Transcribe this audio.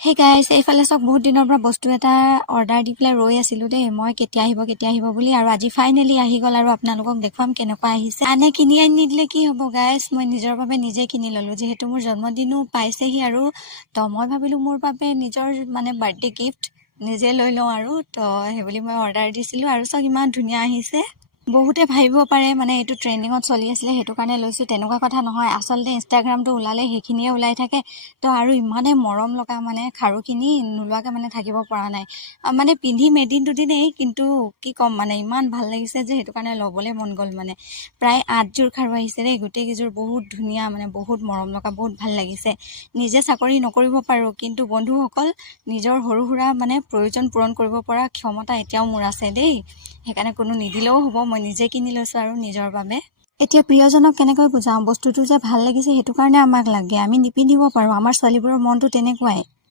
Hey guys, এইফালে চক বহুত দিনৰ পৰা বস্তু এটা অৰ্ডাৰ দি পেলাই ৰৈ আছিলো দেই মই কেতিয়া আহিব বুলি আৰু আজি ফাইনালি আহি গল আৰু আপোনালোকক দেখুৱাম কেনেকুৱা আহিছে আনে কিনি আনি নিদিলে কি হ'ব গাইস মই নিজৰ বাবে নিজে কিনি ললো যেহেতু মোৰ জন্মদিনো পাইছেহি আৰু তো মই ভাবিলো মোৰ বাবে নিজৰ মানে বাৰ্থডে গিফ্ট নিজে লৈ লওঁ আৰু তো সেই বুলি মই অৰ্ডাৰ দিছিলো আৰু চক ইমান ধুনীয়া আহিছে বহুতে ভাবিব পাৰে মানে এইটো ট্ৰেন্ডিঙত চলি আছিলে হেতু কাৰণে লৈছো তেনেকুৱা কথা নহয় আসলতে ইনষ্টাগ্ৰামটো উলালে হেখিনিয়ে উলাই থাকে তো আৰু ইমানে মৰম লগা মানে খাৰুখিনি নুলুৱাকে মানে থাকিব পৰা নাই মানে পিন্ধি মেদিন দুদিনেই কিন্তু কি কম মানে ইমান ভাল লাগিছে যে হেতু কাৰণে লবলে মন গল মানে প্ৰায় 8 জোৰ খাৰু আহিছে ৰে গুটে কিজোৰ বহুত ধুনীয়া মানে বহুত মৰম লগা বহুত ভাল লাগিছে নিজে চাকৰি নকৰিব পাৰো কিন্তু বন্ধুসকল নিজৰ হৰুহুৰা মানে প্ৰয়োজন পূৰণ কৰিব পৰা ক্ষমতা এতিয়াও মোৰ আছে দেই হেকাৰণে কোনো নিদিলেও হ'ব মই নিজে কিনি লৈছো আৰু নিজৰ বাবে এতিয়া প্ৰিয়জনক কেনেকৈ বুজাও বস্তুটো যে ভাল লাগিছে হেতু কাৰণে আমাক লাগে আমি নিপিন্ধিব পাৰো আমাৰ ছোৱালীবোৰৰ মনটো তেনেকুৱাই